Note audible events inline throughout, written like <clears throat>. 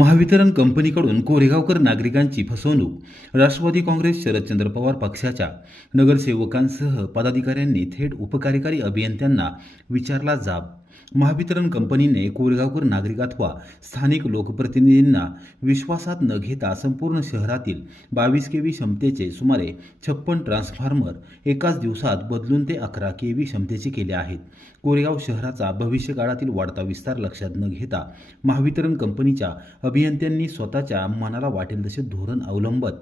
महावितरण कंपनीकडून कोरेगावकर नागरिकांची फसवणूक राष्ट्रवादी काँग्रेस शरदचंद्र पवार पक्षाच्या नगरसेवकांसह पदाधिकाऱ्यांनी थेट उपकार्यकारी अभियंत्यांना विचारला जाब महावितरण कंपनीने कोरेगावकर नागरिक अथवा स्थानिक लोकप्रतिनिधींना विश्वासात न घेता संपूर्ण शहरातील बावीस केवी क्षमतेचे सुमारे छप्पन ट्रान्सफॉर्मर एकाच दिवसात बदलून ते अकरा केवी क्षमतेचे केले आहेत. कोरेगाव शहराचा भविष्यकाळातील वाढता विस्तार लक्षात न घेता महावितरण कंपनीच्या अभियंत्यांनी स्वतःच्या मनाला वाटेल तसे धोरण अवलंबत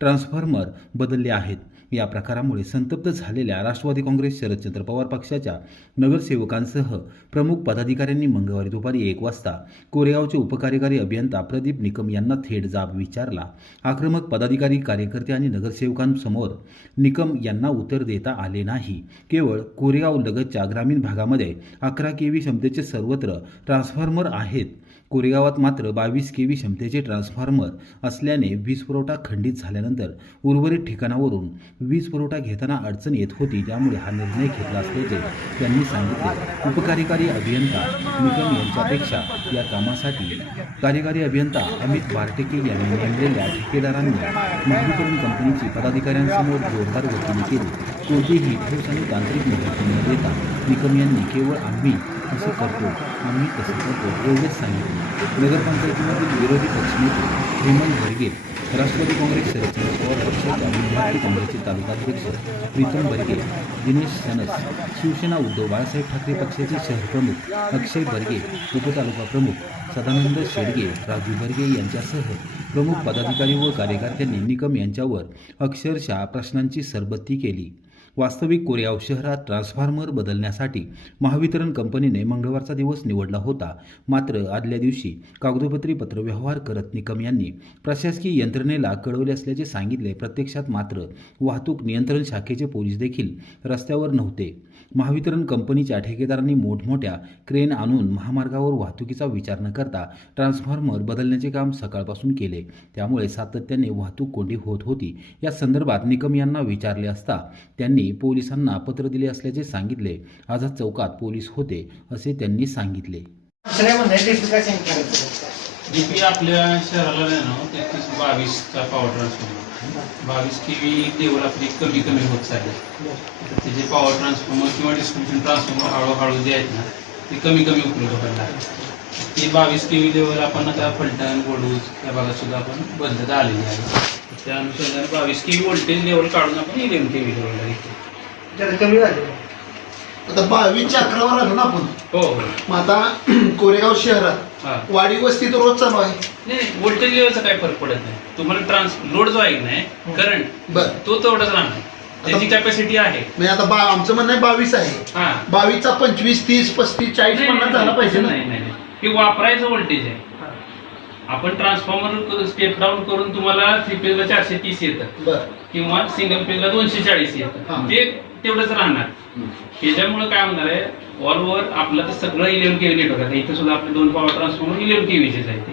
ट्रान्सफॉर्मर बदलले आहेत. या प्रकारामुळे संतप्त झालेल्या राष्ट्रवादी काँग्रेस शरदचंद्र पवार पक्षाच्या नगरसेवकांसह प्रमुख पदाधिकाऱ्यांनी मंगळवारी दुपारी एक वाजता कोरेगावचे उपकार्यकारी अभियंता प्रदीप निकम यांना थेट जाब विचारला. आक्रमक पदाधिकारी कार्यकर्ते आणि नगरसेवकांसमोर निकम यांना उत्तर देता आले नाही. केवळ कोरेगाव लगतच्या ग्रामीण भागामध्ये अकरा केवी क्षमतेचे सर्वत्र ट्रान्सफॉर्मर आहेत. कोरेगावात मात्र बावीस केवी क्षमतेचे ट्रान्सफॉर्मर असल्याने वीज पुरवठा खंडित झाल्यानंतर उर्वरित ठिकाणावरून वीज पुरवठा घेताना अडचण येत होती त्यामुळे हा निर्णय घेतला असल्याचे त्यांनी सांगितले. उपकार्यकारी अभियंता निकम यांच्यापेक्षा या कामासाठी कार्यकारी अभियंता अमित वारटेके यांनी नेमलेल्या ठेकेदारांनी महावितरण कंपनीची पदाधिकाऱ्यांसमोर जोरदार वकिली केली. कोणतीही ठोस आणि तांत्रिक माहिती न देता निकम यांनी केवळ आम्ही असं करतो आम्ही तसं करतो एवढेच सांगितलं नगरपंचायतीमधील विरोधी पक्षनेते हेमंत भरगे राष्ट्रवादी काँग्रेस शरदचंद्र पवार पक्षाच्या विद्यार्थी काँग्रेसचे तालुकाध्यक्ष प्रीतम बर्गे दिनेश सनस शिवसेना उद्धव बाळासाहेब ठाकरे पक्षाचे शहर प्रमुख अक्षय बर्गे उपतालुका प्रमुख सदानंद शेडगे राजू बर्गे यांच्यासह प्रमुख पदाधिकारी व कार्यकर्त्यांनी निकम यांच्यावर अक्षरशः प्रश्नांची सरबत्ती केली. वास्तविक कोरेगाव शहरात ट्रान्सफॉर्मर बदलण्यासाठी महावितरण कंपनीने मंगळवारचा दिवस निवडला होता. मात्र आदल्या दिवशी कागदोपत्री पत्रव्यवहार करत निकम यांनी प्रशासकीय यंत्रणेला कळवले असल्याचे सांगितले. प्रत्यक्षात मात्र वाहतूक नियंत्रण शाखेचे पोलीस देखील रस्त्यावर नव्हते. महावितरण कंपनीच्या ठेकेदारांनी मोठमोठ्या क्रेन आणून महामार्गावर वाहतुकीचा विचार न करता ट्रान्सफॉर्मर बदलण्याचे काम सकाळपासून केले. त्यामुळे सातत्याने वाहतूक कोंडी होत होती. या संदर्भात निकम यांना विचारले असता त्यांनी पोलिसांना पत्र दिले असल्याचे सांगितले. आझाद चौकात पोलीस होते असे त्यांनी सांगितले. डीपी आपल्या शहराला नाही ना तेहतीस बावीसचा पावर ट्रान्सफॉर्मर बावीस के व्ही लेवल आपली कमी कमी होत चालली त्याचे पॉवर ट्रान्सफॉर्मर किंवा डिस्ट्रीब्युशन ट्रान्सफॉर्मर हळूहळू जे आहेत ना ते कमी कमी उपलब्ध व्हायला लागले. ते बावीस के व्ही लेवल आपण आता फलटण गोडूज या भागात सुद्धा आपण बदलत आलेली आहे. त्या अनुषंगाने बावीस के व्ही व्होल्टेज लेवल काढून आपण इलेवन के व्ही लेवलला घेतो कमी झाले. आता बावीसच्या अकरावर आलो ना आपण. हो. हो मग आता <clears throat> कोरेगाव शहरात हां. वाडी वस्तीत रोज चालू आहे. नाही व्होल्टेज लेवलचा काही फरक पडत नाही. तुम्हाला ट्रान्स लोड जो आहे की नाही करंट बर. तो तेवढाच राहणार. त्याची कॅपॅसिटी आहे. म्हणजे आता बा आमचं म्हणणं आहे बावीस आहे. हा. बावीसचा पंचवीस तीस पस्तीस चाळीस नाही, पन्नास झाला पाहिजे ना. नाही नाही नाही. हे वापरायचं व्होल्टेज आहे. आपण ट्रान्सफॉर्मर स्टेप डाऊन करून तुम्हाला थ्री पेजला चारशे तीस येतं. बर. किंवा सिंगल पेजला दोनशे चाळीस हा. येतं ते तेवढंच राहणार. त्याच्यामुळे काय होणार आहे ऑल ओव्हर आपलं तर सगळं इलेव्हन केव्ही नेटवर्क आहे. इथे सुद्धा आपले दोन पॉवर ट्रान्सफॉर्मर इलेव्हन केव्हीचेच आहे ते.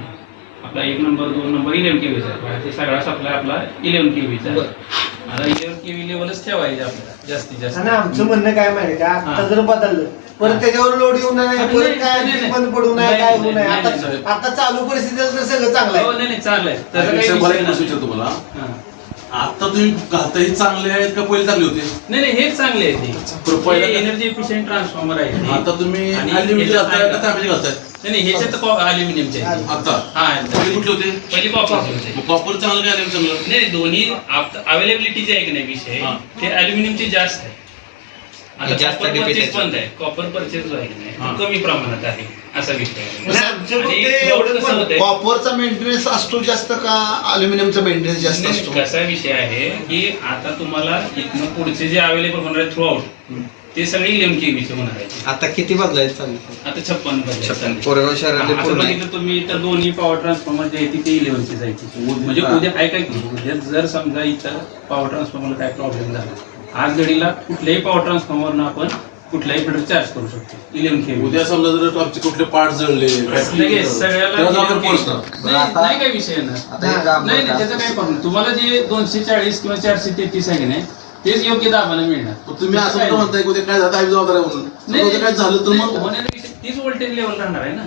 आपला एक नंबर दोन नंबर इलेव्हन केव्हीचा आहे. ते सगळा सप्लाय आपला इलेव्हन केव्हीचा आहे. आता इलेव्हन केव्ही लेवलच ठेवायचे आपल्याला जास्तीत जास्त. आणि आमचं म्हणणं काय माहिती का? आता हा. जर बदललं परत त्याच्यावर लोड येऊ नये नाही, परत काय नाही. बंद पडू नये नाही, काय होऊ नाही, नये. नाही, आता नाही. आता चालू परिस्थितीत तर सगळं चांगलं हो आहे नाही नाही चाललंय त्याचा काही मला विषय एक प्रश्न नाही. विचारतो तुम्हाला. हा. आता तुम्ही घालता हे चांगले आहेत का पहिले चांगले होते? नाही नाही हेच चांगले आहे कृपया- ते एनर्जी एफिशियंट ट्रान्सफॉर्मर आहे. आता तुम्ही अल्युमिनियम घालताय नाही का का? तांब्याचे घालताय. नाही नाही ह्याच्यात अल्युमिनियमचे आहे आता? हा पहिले कुठले होते? पहिली कॉपर होते. कॉपर चांगलं काय अल्युमिनियम चांगलं? नाही दोन्ही अवेलेबिलिटी जे आहे की नाही विषय हा. ते अल्युमिनियमचे जास्त आहे. जास्त कॉपर परचेस आहे. जो आहे कमी प्रमाणात आहे असा विषय आहे. होतंय? कॉपरचा मेंटेनन्स असतो जास्त का अल्युमिनियमचा मेंटेनन्स जास्त नाही, असतो? कसा विषय आहे की आता तुम्हाला इथनं पुढचे जे अवेलेबल होणार आहे थ्रू आउट ते सगळे इलेव्हन केवीचे होणार आहेत. आता किती बदलायचं चालू? आता छप्पन छप्पन. कोरेगाव शहरातले आता पूर्ण आहे. बघितलं तुम्ही तर दोन्ही पॉवर ट्रान्सफॉर्मर जे आहे ते इलेव्हनचे जायचे म्हणजे हा. उद्या काय काय की उद्या जर समजा इथं पॉवर ट्रान्सफॉर्मरला काय प्रॉब्लेम झाला आज घडीला कुठल्याही पॉवर ट्रान्सफॉर्मरनं आपण कुठल्याही फिटर चार्ज करू शकतो. इलेव्हन केवी उद्या समजा जर आमचे कुठले पार्ट जळले लगेच सगळ्याला तेव्हा जबाबदार 11 कोण KV. असणार? नाही आता- नाही काय विषय येणार. आता हे काम नाही नाही त्याचा काही प्रॉब्लेम तुम्हाला जे दोनशे चाळीस किंवा चारशे तेहतीस आहे की नाही तेच योग्य दाबाने मिळणार. तुम्ही असं काय? कुठं म्हणताय की उद्या काय झालं आम्ही जबाबदार आहे म्हणून? नाही, समजा उद्या काय झालं तर नाही, मग? होण्याचा विषय तीच व्होल्टेज लेवल राहणार आहे ना.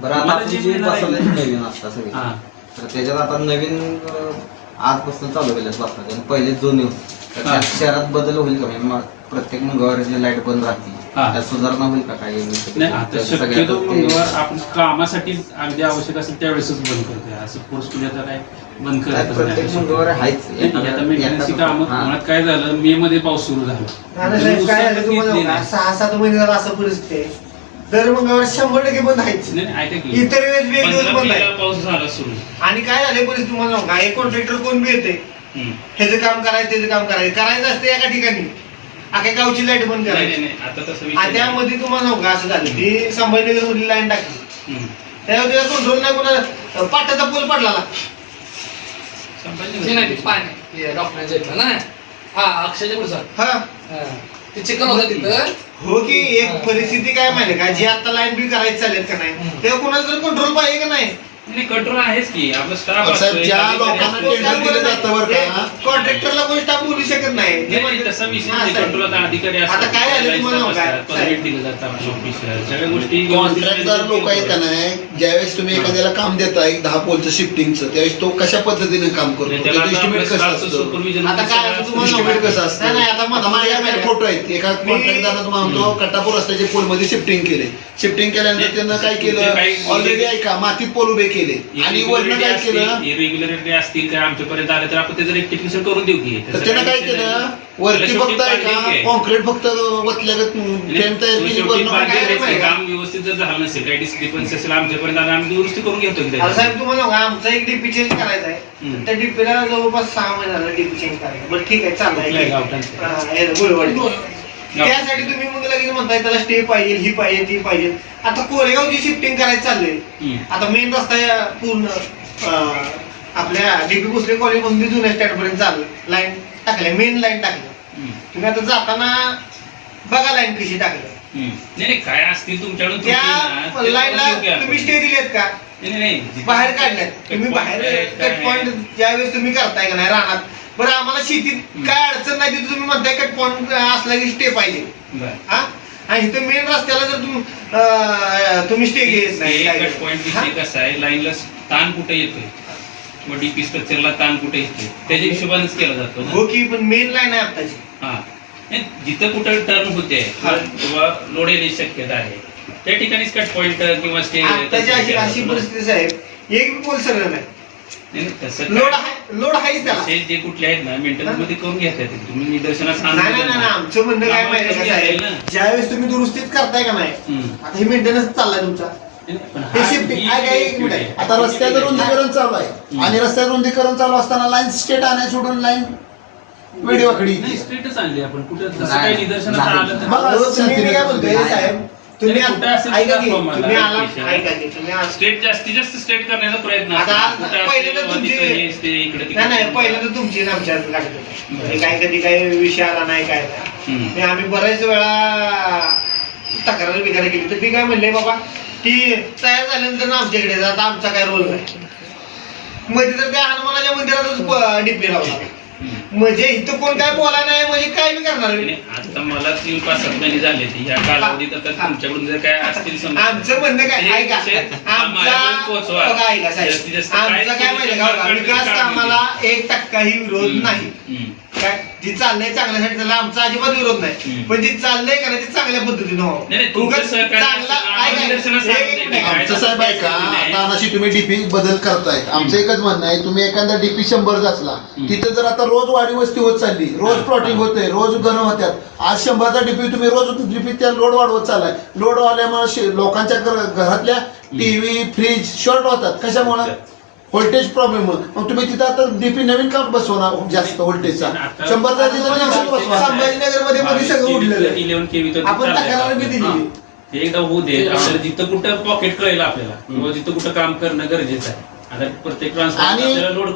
बरं आता तुम्हाला आपण जे जे मिळणार आहे- बसवलंय नवीन आता सगळे. हा. तर त्याच्यात आता नवीन अं, आजपासून चालू केलं बसणार पहिले जुने होते. त्यात शहरात बदल होईल का? म्हणजे मग प्रत्येक मंगळवारी लाइट बंद राहते हा. त्यात सुधारणा होईल का काही? नाही आता शक्यतो मंगळवार आपण कामासाठी अगदी आवश्यक असेल त्यावेळेसच बंद करतोय. असं फोर्सफुली आता काय बंद करत प्रत्येक मंगळवारी आहेच. आता कामं हा. मुळात काय झालं? मे मध्ये पाऊस सुरू झाला. नानासाहेब काय झालं तुम्हाला? नाही, सांगू का? नाही. सहा सात महिने झाला असं परिस्थिती आहे. दर मंगळवार शंभर टक्के बंद आहेच. नाही, ऐका की. इतर वेळेस वेग दिवस पंधरा बंद मेला आहे पाऊस झाला सुरू. आणि काय झाले परिस्थिती तुम्हाला सांगू का? एक कॉन्ट्रॅक्टर कोण बी येते हम्म. ह्याचं काम करायचं त्याचं काम करायचं. करायचं असतं एका ठिकाणी. अख्या गावची लाइट बंद करायची. नाही, आता तसं आणि विषय नाही. त्यामध्ये तुम्हाला सांगू का असं झालं. ती संभाजीनगर मधली लाईन टाकली. हम्म. त्याचा कंट्रोल नाही कोणा पाटाचा पोल पडला संभाजीनगर. ते नाही ते पाणी ते डॉक्टरांच्या इथलं ना. हा अक्षयच्या पुढचा. हा. हा. ते चिकन होतं तिथं. हो की एक परिस्थिती काय माहिती का? जी आता लाईन बिल करायची चालेल का नाही हम्म. तेव्हा कोणाला तरी कंट्रोल पाहिजे का नाही? नाही कंट्रोल आहेच की आपलं स्टाफ पण साहेब, ज्या लोकांना टेंडर दिलं जातं बरं का? कॉन्ट्रॅक्टरला कोणी स्टाफ बोलू शकत नाही. ते तसा विषय नाही साहेब. कंट्रोल आता अधिकारी आता असतात काय झालं तुम्हाला लाईन काय? असतात, परमिट दिलं जातं आपल्या ऑफिसला सगळ्या गोष्टी कॉन्ट्रॅक्टर लोक आहेत का नाही ज्यावेळेस तुम्ही एखाद्याला काम देताय दहा पोलचं शिफ्टिंगचं त्यावेळेस तो कशा पद्धतीने काम करतो? त्याला त्याचं आता आपलं कसं असतं? supervision आता काय असं तुम्हाला एस्टिमेट कसं असतं? नाही, नाही, आता मग- माझ्याकडे फोटो आहेत. एका मी- कॉन्ट्रॅक्टरनं म्हणतो कट्टापूर रस्त्याचे पोलमध्ये शिफ्टिंग केले शिफ्टिंग केल्यानंतर त्यानं काय केलं? काही- ऑलरेडी ऐका मातीत पोल उभे केले. आणि वरनं काय केलं? इरेग्युलरिटी असतील काय आमच्यापर्यंत आले तर आपण त्याचं रेक्टिफिकेशन करून देऊ की. तर त्यानं काय केलं? वरती फक्त ऐका कॉन्क्रीट फक्त वतल्यागत फ्रेम तयार केली का? काम व्यवस्थित जर झालं नसेल काही डिस्क्रिपन्सी असेल आमच्यापर्यंत आलं आम्ही दुरुस्ती करून घेतो की आता. साहेब तुम्हाला सांगू का, आमचा एक डीपी चेंज करायचा आहे. त्या डीपीला जवळपास सहा महिने झाला डीपी चेंज करायचा बरं ठीक आहे? हा, हे गुळवाडी त्यासाठी तुम्ही मग लगेच म्हणताय त्याला स्टे पाहिजे ही पाहिजे ती पाहिजे आता कोरेगावची शिफ्टिंग करायचं चाललंय. आता मेन रस्ता पूर्ण आपल्या डीपी भोसले कॉलेज मधून जुन्या स्टँड पर्यंत चालू लाईन टाकल्या मेन लाईन टाकल्या हम्म. तुम्ही आता जाताना बघा लाईन कशी हम्म. नाही काय असतील तुमच्याकडून त्या लाईनला. तुम्ही स्टे दिलेत का बाहेर काढल्यात तुम्ही बाहेर कट पॉईंट. ज्यावेळेस तुम्ही करताय का नाही रानात बरं आम्हाला शेतीत काय अडचण नाही तिथे तुम्ही म्हणताय कट पॉईंट असला की स्टे पाहिजे. हा? आणि इथं मेन रस्त्याला जर तुम्ही अं, तुम्ही स्टे घेत नाही कट पॉईंट? विषय कसा आहे लाईनला ताण कुठे येतोय? मग डीपी स्ट्रक्चरला ताण कुठे येतोय? त्याच्या हिशोबानेच केला जातो हो की पण मेन लाईन आहे आत्ताची. हा. जिथं कुठं टर्न होते. किंवा लोड येण्याची शक्यता आहे त्या ठिकाणीच कट पॉईंट किंवा स्टे अशी अशी परिस्थिती साहेब एक पोल सरळ नाही. तसं लोड काय- आहे लोड आहेच त्याला विषय जे कुठले आहेत ना मेंटेनन्समध्ये करून तुम्ही निदर्शनास आणून नाही नाही नाही नाही, आमचं म्हणणं काय आम्हाला माहिती करून का घेता येईल साहेब ना. ज्यावेळेस तुम्ही दुरुस्तीत करताय का नाही हम्म. आता ही मेंटेनन्स चाललाय तुमचा पण हे एक मिनिट? आहे. आता रस्त्याचं रुंदीकरण चालू आहे आणि रस्त्याचं रुंदीकरण चालू असताना लाईन स्टेट आणाय सोडून लाईन नाही स्ट्रेटच आणली आपण कुठे तसं नाही, काही निदर्शनास नाही. आलं तर बघा, अहो, तुम्ही मी काय म्हणतोय नाही. साहेब तुम्ही नाही, कुठं असेल ऐका की दाखवा मला, तुम्ही आला location. ऐका की तुम्ही स्टेट जास्तीत जास्त स्टेट करण्याचा प्रयत्न आता असतो. कुठं पहिले तर तुमची- तिथं हे, ते इकडे तिकडे. नाही नाही पहिलं तर तुमची ना आमच्या होतं. म्हणजे काय कधी काही विषय आला नाही काय नाही हम्म. आणि आम्ही बऱ्याच वेळा तक्रार बिकार केली तर ती काय म्हणले बाबा की तयार झाल्यानंतर ना आमच्याकडे जा, आता आमचा काय रोल नाही मध्ये तर त्या हनुमानाच्या मंदिरातच डिप्ले लावला. म्हणजे इथं कोण काय बोला नाही म्हणजे काय बी करणार मी? आता मला तीन पाच सात महिने झाले ते या कालावधीत आता तुमच्याकडून जर काय असतील आमचं म्हणणं काय ऐका विषय आमचा माझ्यापर्यंत पोहोचवा. बघा ऐका जास्तीत साहेब जास्त आमचा काय माहिती का बघा, solution विकास काढून कामाला एक टक्काही विरोध हम्म. नाही हम्म. काय जी चाललंय चांगल्यासाठी त्याला आमचा अजिबात विरोध नाही हम्म. पण जी चाललंय का नाही ते चांगल्या पद्धतीनं नाही, नाही, व्हावं तुमचं उगाच सहकार्य चांगला आमचं साहेब आहे का आता अनाशी तुम्ही डीपी बदल करतायत. आमचं एकच म्हणणं आहे तुम्ही एखादा डीपी शंभर असला तिथे जर आता रोज वाढी वस्ती होत चालली रोज प्लॉटिंग होते रोज गण होत्यात आज शंभरचा डीपी तुम्ही रोज डीपी त्या लोड वाढवत चाललाय. लोड वाढल्यामुळे लोकांच्या घर- घरातल्या टीव्ही फ्रीज शॉर्ट होतात कशामुळे? व्होल्टेज प्रॉब्लेम मग तुम्ही तिथं आता डीपी नवीन का बसवणार जास्त व्होल्टेजचा शंभरचा संभाजीनगरमध्ये मध्ये सगळं उडलेलं आहे. 11 केवी तर आपण. तक्रार बी दिली. ते एकदा होऊ दे आपल्याला जिथं कुठं पॉकेट कळेल आपल्याला किंवा जिथं कुठं काम करणं गरजेचं आहे. आता प्रत्येक ट्रान्सफर आणि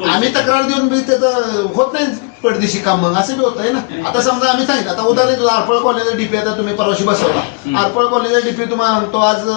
आम्ही तक्रार देऊन बी त्याचं होत नाही. पडदिशी काम मग असं बी होत आहे ना आता समजा आम्ही सांगितलं आता उदाहरण देतो, आरपळ कॉलेजचा डीपी आता तुम्ही परवाशी बसवला. आरपळ कॉलेजचा डीपी तुम्हाला म्हणतो आज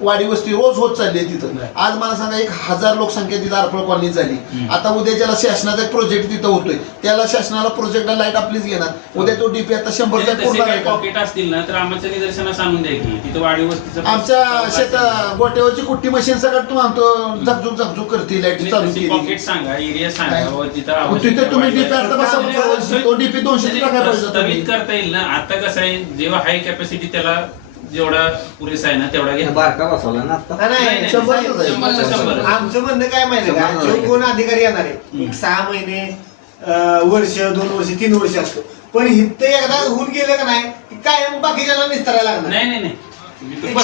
वाडी वस्ती रोज होत चालली आहे तिथं. आज मला सांगा एक हजार लोकसंख्या तिथं आरपळ कॉलनीत झाली. आता उद्या ज्याला शासनाचा एक प्रोजेक्ट तिथं होतोय त्याला शासनाला प्रोजेक्टला लाइट आपलीच घेणार. उद्या तो डीपी आता पूर्ण पॉकेट असतील ना तर आमच्या निदर्शनास आणून द्या की. तिथं वाडी वस्तीचं आमच्या शेत गोट्यावरची कुट्टी मशीन सगळं तू म्हणतो झकझुक झकझुक करते लाइट चालू केली. पॉकेट सांगा एरिया सांगा तिथे तुम्ही डीपी आता बसा, तो डीपी दोनशे. प्रस्तावित करता येईल ना. आता कसं आहे जेव्हा हाय कॅपॅसिटी त्याला जेवढा पुरेसा आहे ना तेवढा घ्या. बारका बसवला ना आता. नाही, शंभर. आमचं म्हणणं काय माहिती का? शंभर जो कोण अधिकारी येणार आहे. एक सहा महिने वर्ष दोन वर्ष तीन वर्ष असतो. पण इथं एकदा होऊन गेलं का नाही की कायम बाकीच्याला निस्तारायला लागणार. नाही नाही नाही. तुम्ही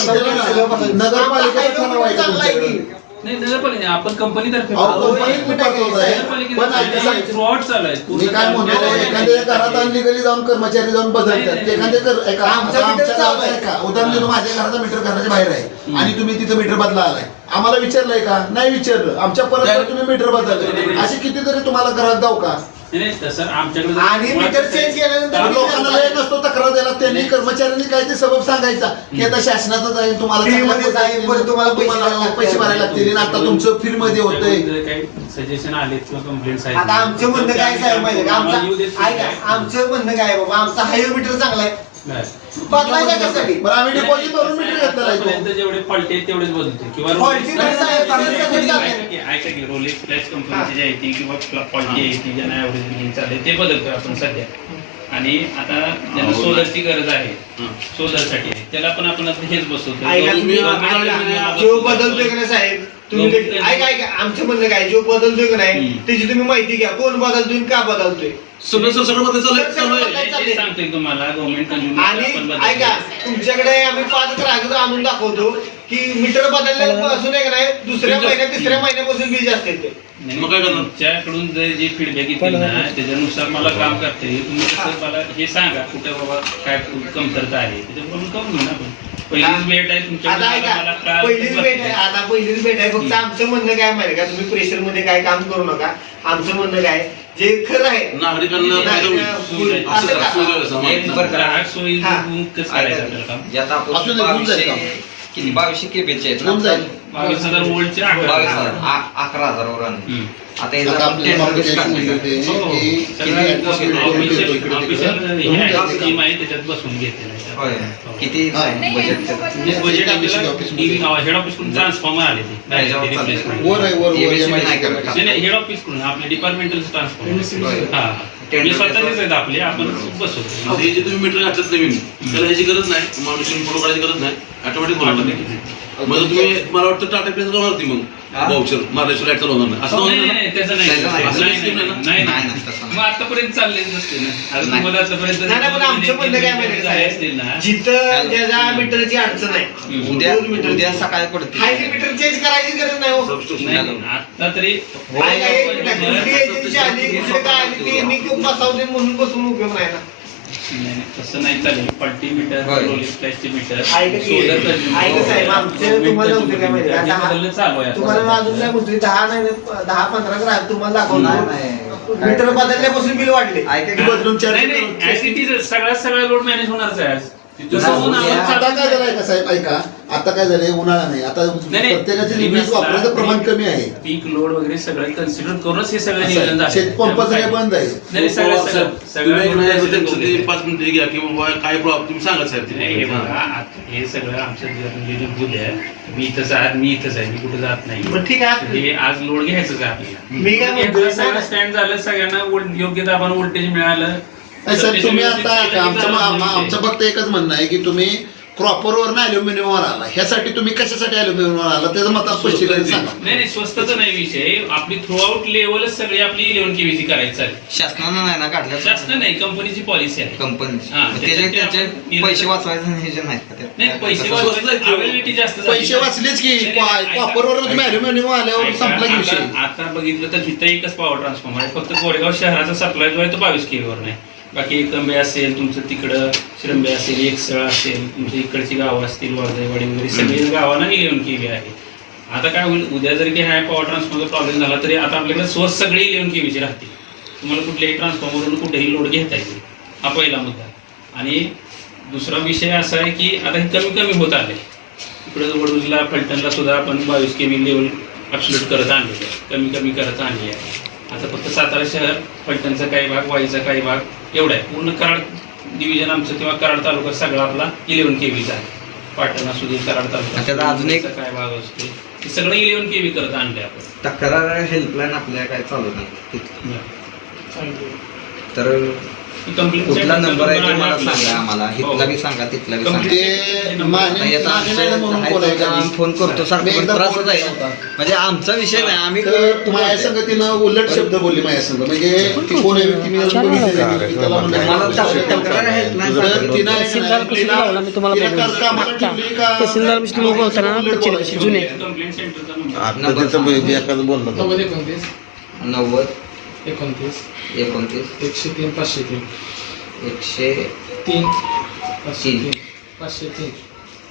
नाही नगरपालिका आपण कंपनीतर्फे अहो, करतो. कंपनीत मी पाठवत आहे. पण ऐका साहेब, थ्रूआउट चालू आहे. मी काय म्हणतो एखाद्या घरात अनलिगली जाऊन कर्मचारी जाऊन बदलतात ते एखादे कर एका आमचं आता मीटर आमच्या चालू गावात आहे. आहे का? उदाहरण देतो माझ्या घराचा मीटर घराच्या बाहेर आहे. आणि तुम्ही तिथं मीटर बदला आलाय आम्हाला विचारलंय का? नाही विचारलं. आमच्या परत तुम्ही मीटर बदलले असे कितीतरी तुम्हाला घरात जाऊ का? नाही तसं आमच्याकडे आणि मीटर चेंज केल्यानंतर तर लोकांना लय नसतो तक्रार द्यायला. त्यांनी कर्मचाऱ्यांनी काय ते सबब सांगायचा की आता शासनाचं जाईल तुम्हाला Free जाईल, परत तुम्हाला पैसे तुम्हाला भरायला पैसे भरायला लागतील. आणि आता तुमचं फ्री मध्ये होतंय. काही सजेशन आले किंवा कंप्लेंट्स आहेत आता आमचं म्हणणं काय साहेब माहिती का? आम्हाला येऊ देत आमचं ऐका आमचं म्हणणं काय बाबा? आमचा हायवे मीटर चांगला आहे. नाही. बदलायचा कशासाठी? बरं आम्ही डिपॉझिट भरून मीटर घेतलेला आहे आतापर्यंत तो. जेवढे फॉल्टी आहेत तेवढेच बदलते किंवा Faulty नाही साहेब, चांगले चांगले चालले. ऐका की- ऐका की रोलेक्स फ्लॅश कंपनीची जी आहे ती किंवा आहे ती ज्यांना ॲव्हरेज बिलिंग चालले ते बदलतोय आपण सध्या. आणि आता ज्यांना सोलरची गरज आहे सोलरसाठी आहे त्याला पण आपण आता हेच बसवतो ऐका तुम्ही गव्हर्नमेंट- ऐका, जो बदलतोय का नाही साहेब तुम्ही आमचं म्हणणं काय? जो बदलतोय का नाही? हम्म. त्याची तुम्ही माहिती घ्या. कोण बदलतोय आणि का बदलतोय? सगळं सगळं सगळं मध्ये चालू आहे, चाललंय. सांगतोय तुम्हाला. गव्हर्नमेंट आणि ऐका तुमच्याकडे आम्ही पाच ग्राहक आणून दाखवतो की मीटर बदलल्यापासून आहे का नाही दुसऱ्या बिल महिन्यात. तिसऱ्या महिन्यापासून बीज असते ते. मग काय करणार? तुमच्याकडून जे जे फीडबॅक येतील ना त्याच्यानुसार मला काम करता येईल. तुम्ही कसं मला हे सांगा कुठे बाबा काय कमतरता आहे. त्याच्याप्रमाणे करून घेऊ ना आपण. पहिलीच भेट आहे आता ऐका पहिलीच भेट आहे आता पहिलीच भेट आहे फक्त आमचं म्हणणं काय माहिती का तुम्ही प्रेशरमध्ये काय काम करू नका आमचं म्हणणं काय जे खरं आहे नागरिकांना फायदा होईल नाही, असं असं करा, का? सुविधा समाज. एक बरं का? ग्राहक सोयी हा. कसं करायचं आपल्याला काम जे आता असू आपण दे, होऊन जाईल बावीसशे किती बावीसशे केबीचे आहेत ना. बावीस हजार वोल्टचे अकरा बावीस हजार. हजार आ- अकरा आणले. हम्म. आता हे जर आता आपण आपल्याला का? हो, हो. सगळं किती करून इकडे तिकडे. हे आहे, त्याच्यात होय किती हा. बजेट म्हणजे आपल्याला. हेड ऑफिसकडून ट्रान्सफॉर्मर आले ते नाही, direct replacement. वर आहे वर वर हेड ऑफिसकडून आपले डिपार्टमेंटल ट्रान्सफॉर्मर होय. हा मी स्वतःचेच आहेत आपले आपण बसवतो. आता हे जे तुम्ही मीटर घातलं नवीन त्याला ह्याची गरज नाही माणूस फोटो काढायची गरज नाही ऑटोमॅटिक मग आता तुम्ही मला वाटतं टाटा प्लेस होणार ती मग. हा? बाउचर मारल्याशिवाय लाइट चालू होणार नाही असं नाही, होणार नाही, ना? नाही, त्याचं नाही. त्याचं नाही. नाही, असं नाही, scheme नाही ना? नाही, नाही, नाही. नाही, तसं नाही. मग आतापर्यंत चाललेच नसते ना आता नाही. तुम्हाला आतापर्यंत नाही नाही, पण आमचं म्हणणं काय माहिती का आहे असतील ना साहेब जिथं ज्याच्या मीटरची अडचण आहे उद्या दोन मीटरची. उद्या सकाळी पडते हाय ते मीटर चेंज करायची गरज नाही हो. नाही आता तरी काय काय एक मिनिट, कुठली एजन्सी आली कुठले काय आली ती यांनी खूप बसावते म्हणून बसून उपयोग नाही ना नाही, नाही, तसं नाही चालेल. फ्लॅशचे मीटर? दहा- बदलणं चालू आहे तुम्हाला. अजून काय म्हणतोय दहा नाही दहा पंधरा ग्राहक तुम्हाला नाही. मीटर बदलल्यापासून बिल वाढले. बदलून is, सगळ्या सगळ्या लोड मॅनेज होणारच आहे साहेब ऐका. आता काय झालंय? उन्हाळा नाही. आता नाही. प्रत्येकाचे वीज वापराचं प्रमाण कमी आहे. पीक लोड वगैरे सगळं कन्सिडर करूनच हे सगळं असं नियोजन आहे. झालं शेतपंपाचं काय? बंद आहे. नाही नाही, सगळं सगळं सगळं तुम्ही लोड नाही consider त्यांचं करून. ते घेतलं. पाच मिनिटं घ्या किंवा बाबा काय प्रॉब्लेम तुम्ही सांगा साहेब नाही हे ते. बघा आता हे सगळं आमचं जे म्हणजे जे बोल आहे. मी इथंच आहे मी इथंच आहे मी कुठे जात नाही. बरं ठीक आहे. हे आज लोड घ्यायचंच आहे आपल्याला मी काय म्हणतोय सगळं स्टँड झालं सगळ्यांना योग्य दाबानं व्होल्टेज मिळालं. नाही साहेब तुम्ही आता आमचं. आमचं फक्त एकच म्हणणं आहे की तुम्ही क्रॉपरवर ना अल्युमिनियमवर आला. ह्यासाठी तुम्ही कशासाठी अल्युमिनियमवर आला? त्याचं मत स्पष्टीकरण सांगा? नाही नाही स्वस्तचा नाही विषय. आपली थ्रू आउट लेवलच सगळी आपली इलेव्हन केवीची करायची चालेल. शासनानं नाही ना काढलं शासन नाही कंपनीची पॉलिसी आहे. कंपनी हा, त्याचे त्याच्यात त्यांचे पैसे वाचवायचं हे जे नाही का ते- नाही पैसे तसं- अवेलेबिलिटी जास्त झाली. पैसे वाचलेच की नाही, नाही, ऐका. कॉपरवर तुम्ही अल्युमिनियम आल्यावर ऐका, संपला की विषय. आता आता बघितलं तर तिथं एकच पॉवर ट्रान्सफॉर्मर आहे. फक्त कोरेगाव शहराचा सप्लाय जो आहे तो बावीस केवीवर नाही बाकी एकंबे असेल तुमचं तिकडं शिरंबे असेल एकसळ असेल तुमच्या इकडची गावं असतील वर्धेवाडी वगैरे सगळी गावांना इलेव्हन केवी आहे. आता काय होईल उद्या जरी की हा पॉवर ट्रान्सफॉर्मरचा प्रॉब्लेम झाला तरी आता आपल्याकडे सोर्स सगळे इलेव्हन केवीचे राहतील तुम्हाला कुठल्याही ट्रान्सफॉर्मरवरून कुठेही लोड घेता येईल हा पहिला मुद्दा. आणि दुसरा विषय असा आहे की आता हे कमी कमी होत आले इकडे वडूजला फलटणला सुद्धा आपण बावीस के व्ही लेवल अब्सोल्यूट करत आणलेलं आहे. कमी कमी करत आणली आहे. आता फक्त सातारा शहर फलटणचा काही भाग वाईचा काही भाग एवढा आहे. पूर्ण कराड डिव्हिजन आमचं किंवा कराड तालुका सगळा आपला इलेव्हन के व्हीचा आहे. पाटण असू दे कराड तालुका अजून एक- काय भाग असतो हे सगळं इलेव्हन के व्ही करत आणले आपण. तक्रार हेल्पलाईन आपल्या काय चालू नाही. तर ही कुठला नंबर आहे ते मला. सांगा आम्हाला हो. हिथला बी सांगा तिथला बी सांगा. आता याचा फोन करतो सारखं त्रासच फोन आहे. म्हणजे आमचा विषय नाही आम्ही माझ्या संगतीनं उलट शब्द बोलली माझ्या संग. म्हणजे ती कोण आहे व्यक्ती मी अजून बघितलेली नाही. मी त्याला म्हणलं, मला मला तक्रार- तक्रार हेल्पलाईन तर सांगा. तिनं तहसीलदार कशी लावला मी तुम्हाला बोललो. ठेवली का- तहसीलदार जुने. सांगा. नव्वद एकोणतीस. नव्वद. एकोणतीस. एकोणतीस. एकशे तीन पाचशे तीन. एकशे तीन. पाचशे तीन. तीन. पाचशे तीन.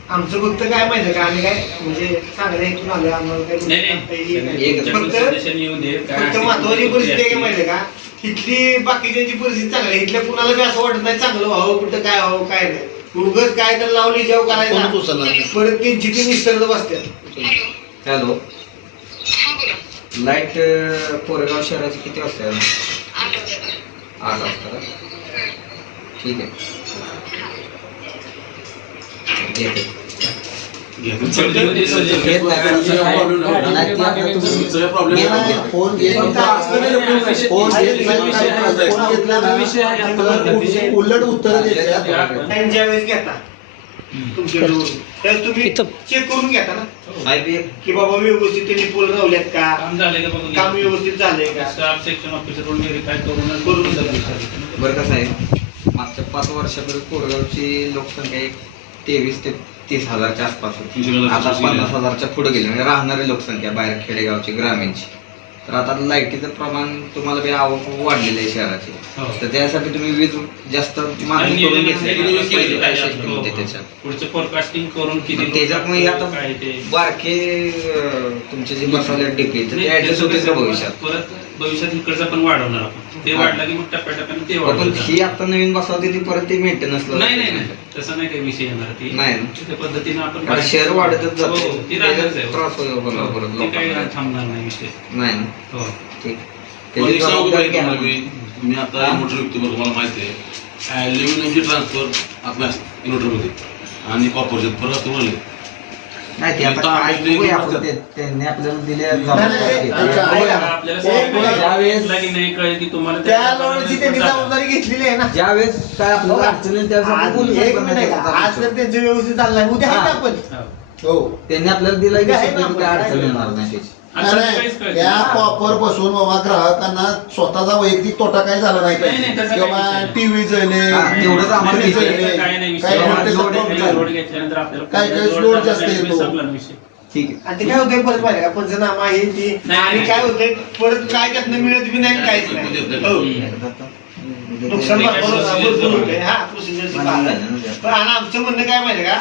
आमचं फक्त काय माहिती का? आम्ही काय म्हणजे चांगलं ऐकून आलं आम्हाला काय नाही नाही. फक्त काय फक्त महत्वाची ते परिस्थिती आहे काय. माहिती का? इथली बाकीच्यांची परिस्थिती चांगली आहे. इथल्या कुणाला बी असं वाटत नाही चांगलं व्हावं कुठं काय व्हावं काय नाही. उगच काय तर लावली जेव कोणच करायला उचलणार नाही. परत त्यांची ती निष्ठर्थ बसतात हॅलो. लाइट अं, कोरेगाव शहराची किती वाजता आहे? आठ वाजता का? ठीक आहे. घेते. फोन घेतला उलट उत्तर देतात टाइम ज्यावेळेस घेता. तुमच्याकडून तुम्ही इथं. चेक करून घेता ना IBM की बाबा व्यवस्थित त्यांनी पोल रावल्यात का? काम झालंय का बघून काम व्यवस्थित झालंय का? स्टाफ सेक्शन ऑफिसर व्हेरीफाय करून बरं कसं आहे मागच्या पाच वर्षापूर्वी कोरेगावची लोकसंख्या एक तेवीस ते तीस हजारच्या आसपास होती. आता पन्नास. हजारच्या पुढे गेली. म्हणजे राहणारी लोकसंख्या बाहेर खेडेगावची ग्रामीणची. तर आता लाईटीचं प्रमाण तुम्हाला बी आवक वाढलेलं आहे शहराची. हो. तर त्यासाठी तुम्ही वीज जास्त मागणी करून घेतली काय होते त्याच्यात? पुढचं फोरकास्टिंग करून किती हे आता बारके तुमचे जे बसवले डीपी ऍडजस्ट होते भविष्यात? परत भविष्यात इकडचं पण वाढवणार आपण. ते हा. वाढलं की मग टप्प्याटप्प्याने ते पण वाढवणार ही आता नवीन बसवते ती परत ते मेंटेनन्स नाही नाही नाही. तसं नाही काही विषय येणार. ती नाही. ना. त्या पद्धतीनं आपण शहर वाढतच जाते. हो, ती राहणारच आहे. त्रास होईल बरोबर हो, परत ते काही लोकांना. थांबणार नाही विषय. नाही. ना हो. ठीक. पण त्याची एक सांगू जबाबदारी पाहिजे घ्या. तुम्हाला ना. मी? मी आता मोटर बरोबर मला माहिती आहे. लिव्हिंग ट्रान्सफर आपल्या इन्व्हर्टरमध्ये आणि कॉपरचे फरक असतो म्हणले नाही ते आता काय बघूया आपण ते- त्यांनी आपल्याला दिले. ज्यावेळेस- की नाही कळेल की तुम्हाला त्या त्या- लोनची त्यांनी जबाबदारी घेतलेली आहे ना ज्यावेळेस काय आपल्याला अडचण येईल त्यावेळेस आपण आज बोलू एक शकतो मिनिट आहे का? ना आज तर त्यांचं व्यवस्थित चाललं आहे उद्या आहे हा. ना आपण हो. त्यांनी आपल्याला दिला की शब्द काय अडचण येणार? नाही त्याची असं नाही, काहीच कळत त्या नाही. कॉपर बसून बाबा ग्राहकांना स्वतःचा वैयक्तिक तोटा काय झाला नाही नाही, नाही, त्याचा किंवा टीव्ही जळले हा, तेवढंच आम्हाला त्याचं काय नाही विषय. काय load- voltage load- problem load झाला. घेतल्यानंतर आपल्याला काय काय लोड लोड झाला जास्त येतो. संपला ना विषय ठीक आहे आणि ते काय होतंय परत माहिती आहे का पंचनामा आहे ती नाही, आणि नाही. काय होतंय परत काय त्यातनं मिळत बी नाही आणि काहीच नाही हो. नुकसान काय भरपूर भरपूर होतंय. हा प्रोसिजरची. पण आणि आमचं म्हणणं काय माहिती का?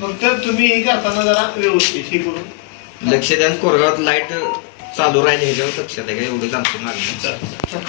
फक्त तुम्ही हे करताना जरा व्यवस्थित हे करून लक्ष द्या कोरगावात लाइट चालू राहिली ह्याच्यावर लक्षात आहे का एवढं आमचं मागणी